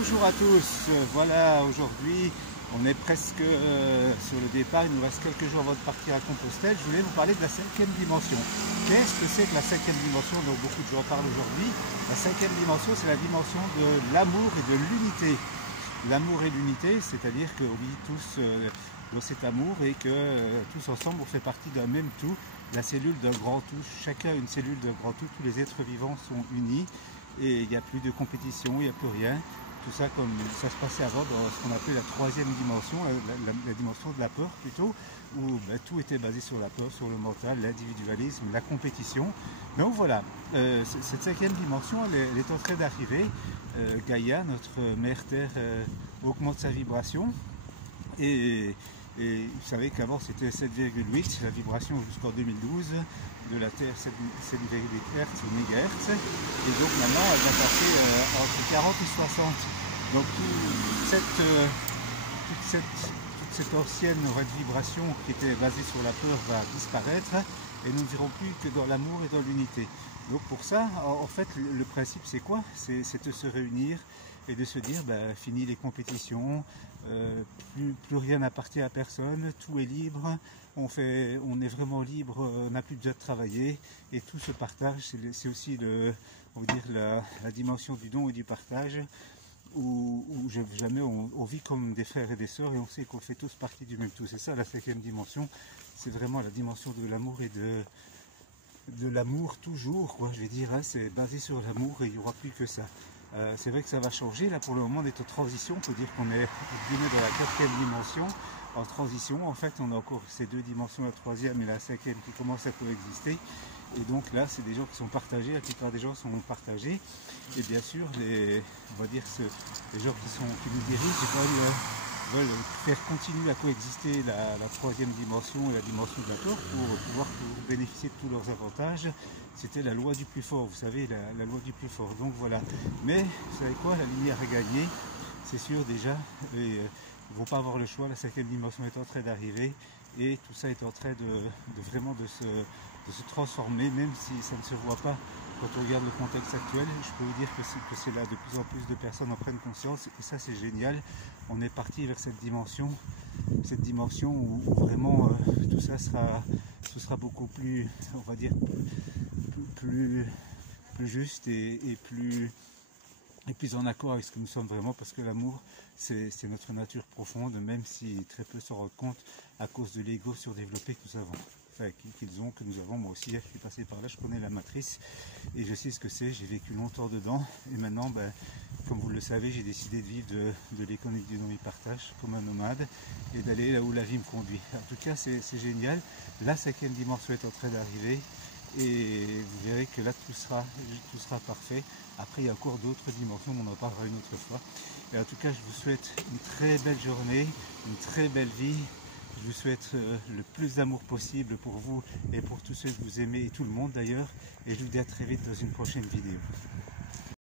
Bonjour à tous, voilà aujourd'hui on est presque sur le départ, il nous reste quelques jours avant de partir à Compostelle. Je voulais vous parler de la cinquième dimension. Qu'est-ce que c'est que la cinquième dimension dont beaucoup de gens parlent aujourd'hui? La cinquième dimension, c'est la dimension de l'amour et de l'unité. L'amour et l'unité, c'est-à-dire qu'on vit tous dans cet amour et que tous ensemble on fait partie d'un même tout, la cellule d'un grand tout, chacun une cellule d'un grand tout, tous les êtres vivants sont unis et il n'y a plus de compétition, il n'y a plus rien. Tout ça comme ça se passait avant dans ce qu'on appelait la troisième dimension, la dimension de la peur plutôt, où tout était basé sur la peur, sur le mental, l'individualisme, la compétition. Donc voilà, cette cinquième dimension, elle est en train d'arriver. Gaïa, notre mère Terre, augmente sa vibration. Et vous savez qu'avant c'était 7,8, la vibration jusqu'en 2012 de la Terre 7,8 Hz MHz, et donc maintenant elle va passer entre 40 et 60. Donc toute cette ancienne vibration qui était basée sur la peur va disparaître et nous ne verrons plus que dans l'amour et dans l'unité. Donc pour ça, en fait, le principe c'est quoi? C'est de se réunir et de se dire, fini les compétitions, plus rien n'appartient à personne, tout est libre, on est vraiment libre, on n'a plus besoin de travailler et tout se partage. C'est aussi on va dire la dimension du don et du partage, où jamais on vit comme des frères et des sœurs et on sait qu'on fait tous partie du même tout. C'est ça la cinquième dimension, c'est vraiment la dimension de l'amour et de l'amour toujours, quoi, je vais dire, hein, c'est basé sur l'amour et il n'y aura plus que ça. C'est vrai que ça va changer, là pour le moment on est en transition, on peut dire qu'on est dans la quatrième dimension, en transition. En fait on a encore ces deux dimensions, la troisième et la cinquième qui commencent à coexister, et donc là c'est des gens qui sont partagés, la plupart des gens sont partagés, et bien sûr on va dire les gens qui nous dirigent veulent faire continuer à coexister la troisième dimension et la dimension de la peur pour pouvoir bénéficier de tous leurs avantages. C'était la loi du plus fort, vous savez, la loi du plus fort. Donc voilà. Mais vous savez quoi, la lumière a gagné, c'est sûr déjà. Et, ils ne vont pas avoir le choix, la cinquième dimension est en train d'arriver et tout ça est en train de se transformer, même si ça ne se voit pas. Quand on regarde le contexte actuel, je peux vous dire que c'est là, de plus en plus de personnes en prennent conscience et ça c'est génial. On est parti vers cette dimension où vraiment tout ça sera beaucoup plus, on va dire, plus juste et plus en accord avec ce que nous sommes vraiment, parce que l'amour c'est notre nature profonde, même si très peu s'en rendent compte à cause de l'ego surdéveloppé que nous avons. Que nous avons, moi aussi, je suis passé par là, je connais la matrice et je sais ce que c'est, j'ai vécu longtemps dedans et maintenant, comme vous le savez, j'ai décidé de vivre de l'économie du don et partage comme un nomade et d'aller là où la vie me conduit. En tout cas, c'est génial, la cinquième dimension est en train d'arriver et vous verrez que là tout sera parfait. Après il y a encore d'autres dimensions, on en parlera une autre fois. Et en tout cas, je vous souhaite une très belle journée, une très belle vie. Je vous souhaite le plus d'amour possible pour vous et pour tous ceux que vous aimez et tout le monde d'ailleurs. Et je vous dis à très vite dans une prochaine vidéo.